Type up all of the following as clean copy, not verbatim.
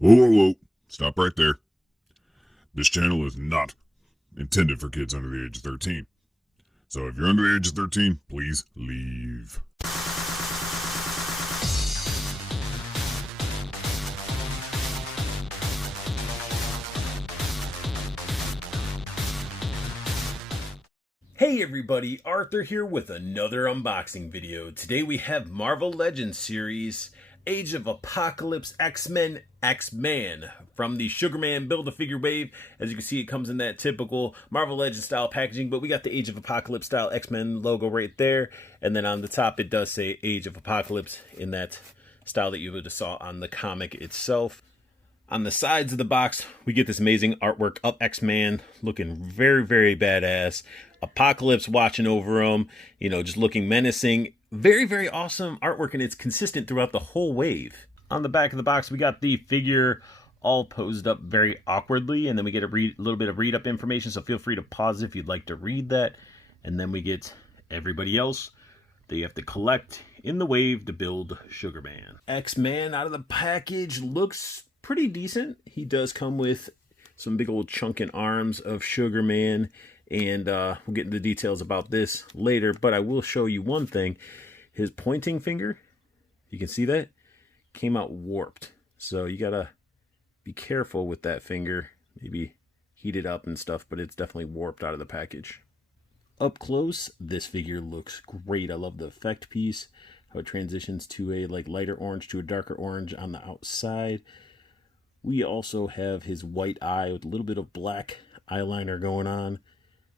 Whoa, whoa, whoa. Stop right there. This channel is not intended for kids under the age of 13. So if you're under the age of 13, please leave. Hey everybody, Arthur here with another unboxing video. Today we have Marvel Legends series, Age of Apocalypse X-Men X-Man from the Sugarman Build-A-Figure wave. As you can see, it comes in that typical Marvel Legends style packaging, but we got the Age of Apocalypse style X-Men logo right there. And then on the top it does say Age of Apocalypse in that style that you would have saw on the comic itself. On the sides of the box, we get this amazing artwork of X-Man looking very, very badass. Apocalypse watching over him, you know, just looking menacing. Very, very awesome artwork, and it's consistent throughout the whole wave. On the back of the box, we got the figure all posed up very awkwardly, and then we get a little bit of read-up information, so feel free to pause if you'd like to read that. And then we get everybody else that you have to collect in the wave to build Sugarman. X-Man out of the package looks pretty decent. He does come with some big old chunking arms of Sugarman, and we'll get into the details about this later, but I will show you one thing. His pointing finger, you can see that, came out warped. So you gotta be careful with that finger. Maybe heat it up and stuff, but it's definitely warped out of the package. Up close, this figure looks great. I love the effect piece, how it transitions to a lighter orange to a darker orange on the outside. We also have his white eye with a little bit of black eyeliner going on.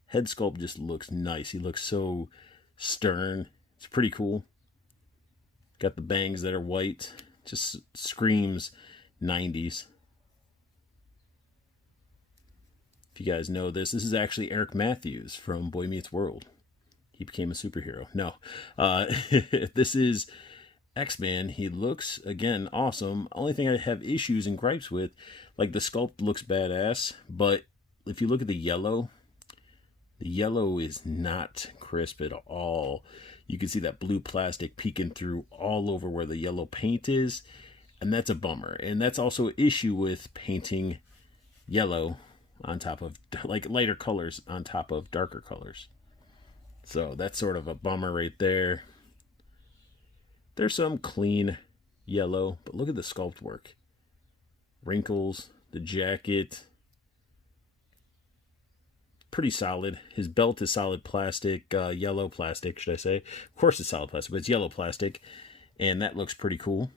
Head sculpt just looks nice. He looks so stern. It's pretty cool. Got the bangs that are white. Just screams 90s. If you guys know this is actually Eric Matthews from Boy Meets World. He became a superhero. No. This is X-Man. He looks, again, awesome. Only thing I have issues and gripes with, like the sculpt looks badass, but if you look at the yellow is not crisp at all. You can see that blue plastic peeking through all over where the yellow paint is, and that's a bummer. And that's also an issue with painting yellow on top of lighter colors on top of darker colors. So that's sort of a bummer right there. There's some clean yellow, but look at the sculpt work. Wrinkles, the jacket, pretty solid. His belt is solid plastic, yellow plastic, should I say. Of course it's solid plastic, but it's yellow plastic, and that looks pretty cool.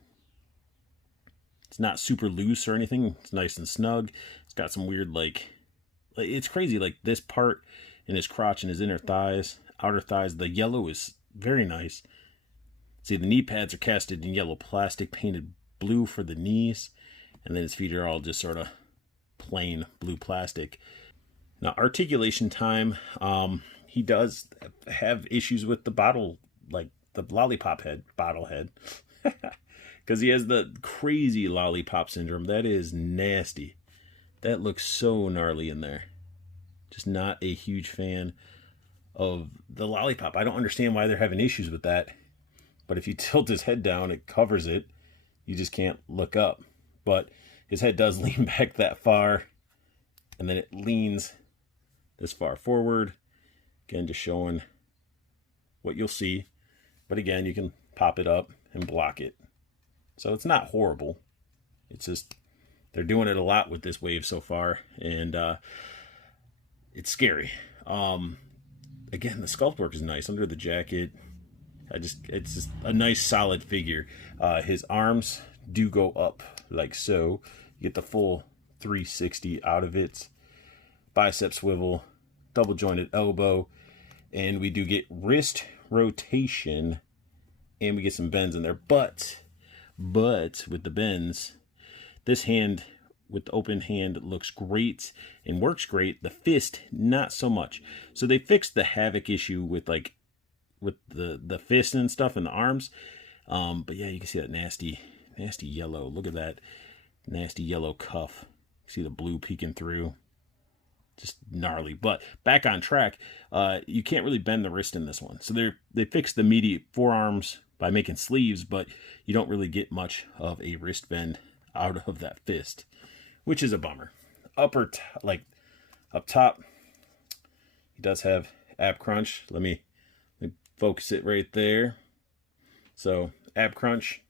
It's not super loose or anything. It's nice and snug. It's got some weird, it's crazy, like this part in his crotch and his inner thighs, outer thighs, the yellow is very nice. See, the knee pads are casted in yellow plastic, painted blue for the knees, and then his feet are all just sort of plain blue plastic. Now, articulation time, he does have issues with the bottle, like the lollipop head, bottle head, because he has the crazy lollipop syndrome. That is nasty. That looks so gnarly in there. Just not a huge fan of the lollipop. I don't understand why they're having issues with that. But if you tilt his head down, it covers it. You just can't look up. But his head does lean back that far, and then it leans this far forward. Again, just showing what you'll see. But again, you can pop it up and block it. So it's not horrible. It's just they're doing it a lot with this wave so far, and it's scary. Again, the sculpt work is nice under the jacket. It's just a nice solid figure. His arms do go up like so. You get the full 360 out of it. Bicep swivel, double jointed elbow, and we do get wrist rotation, and we get some bends in there. But with the bends, this hand with the open hand looks great and works great. The fist, not so much. So they fixed the havoc issue with the fist and stuff and the arms. But yeah, you can see that nasty yellow. Look at that nasty yellow cuff. See the blue peeking through. Just gnarly. But back on track, you can't really bend the wrist in this one. So they fixed the immediate forearms by making sleeves, but you don't really get much of a wrist bend out of that fist, which is a bummer. Up top, he does have ab crunch. Let me focus it right there. So ab crunch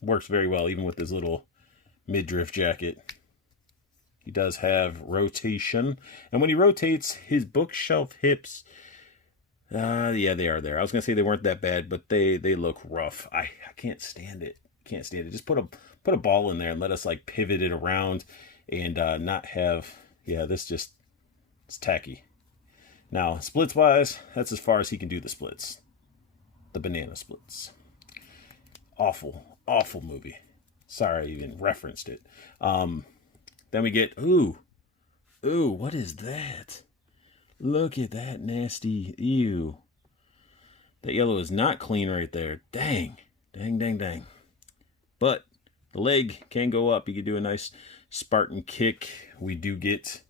works very well, even with this little midriff jacket. He does have rotation, and when he rotates, his bookshelf hips, yeah, they are there. I was gonna say they weren't that bad, but they look rough. I can't stand it. Can't stand it. Just put a ball in there and let us like pivot it around, and not have, yeah, this just, it's tacky. Now splits wise, that's as far as he can do the splits, the banana splits. Awful movie. Sorry I even referenced it. Then we get, ooh, what is that? Look at that nasty, ew. That yellow is not clean right there. Dang. But the leg can go up. You can do a nice Spartan kick. We do get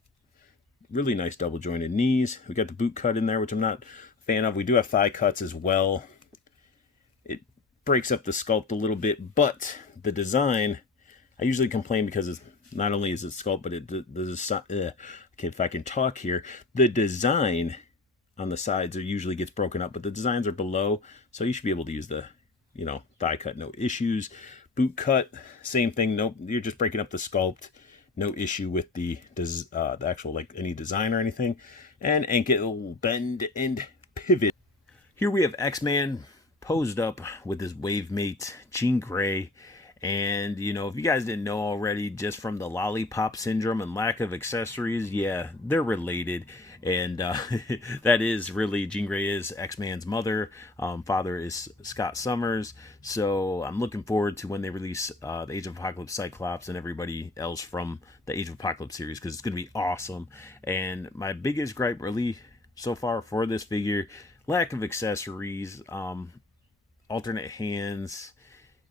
really nice double jointed knees. We got the boot cut in there, which I'm not a fan of. We do have thigh cuts as well. It breaks up the sculpt a little bit, but the design, I usually complain because it's not only is it sculpt, but okay, if I can talk here, the design on the sides usually gets broken up, but the designs are below, so you should be able to use the, thigh cut, no issues. Boot cut, same thing. Nope, you're just breaking up the sculpt. No issue with the actual, like, any design or anything. And ankle bend and pivot. Here we have X-Man posed up with his wave mate, Jean Grey. And, if you guys didn't know already, just from the lollipop syndrome and lack of accessories, yeah, they're related. And that is really, Jean Grey is X-Man's mother. Father is Scott Summers. So I'm looking forward to when they release the Age of Apocalypse Cyclops and everybody else from the Age of Apocalypse series, because it's going to be awesome. And my biggest gripe really so far for this figure, lack of accessories, alternate hands,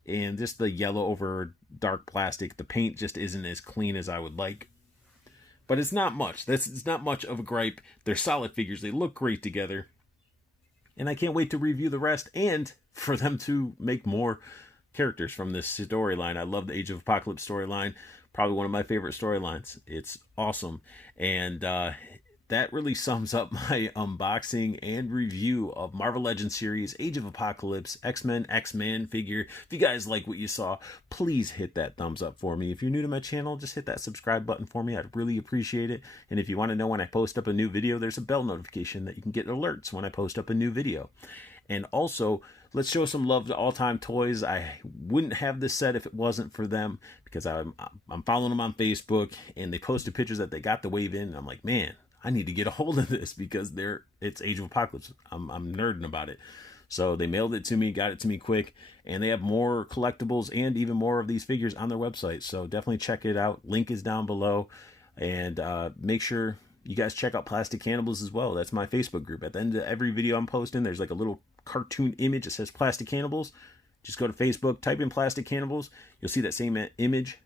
and just the yellow over dark plastic. The paint just isn't as clean as I would like. But it's not much. It's not much of a gripe. They're solid figures. They look great together. And I can't wait to review the rest and for them to make more characters from this storyline. I love the Age of Apocalypse storyline. Probably one of my favorite storylines. It's awesome. And that really sums up my unboxing and review of Marvel Legends series, Age of Apocalypse, X-Men, X-Man figure. If you guys like what you saw, please hit that thumbs up for me. If you're new to my channel, just hit that subscribe button for me. I'd really appreciate it. And if you want to know when I post up a new video, there's a bell notification that you can get alerts when I post up a new video. And also, let's show some love to All Time Toys. I wouldn't have this set if it wasn't for them, because I'm following them on Facebook, and they posted pictures that they got the wave in, and I'm like, man, I need to get a hold of this because it's Age of Apocalypse. I'm nerding about it. So they mailed it to me, got it to me quick, and they have more collectibles and even more of these figures on their website. So definitely check it out. Link is down below. And make sure you guys check out Plastic Cannibals as well. That's my Facebook group. At the end of every video I'm posting, there's like a little cartoon image that says Plastic Cannibals. Just go to Facebook, type in Plastic Cannibals. You'll see that same image.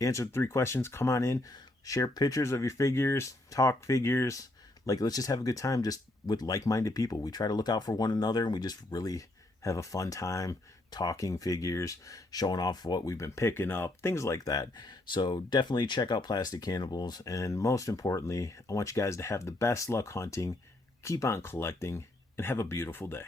Answer 3 questions. Come on in. Share pictures of your figures, talk figures. Like, let's just have a good time just with like-minded people. We try to look out for one another, and we just really have a fun time talking figures, showing off what we've been picking up, things like that. So definitely check out Plastic Cannibals. And most importantly, I want you guys to have the best luck hunting, keep on collecting, and have a beautiful day.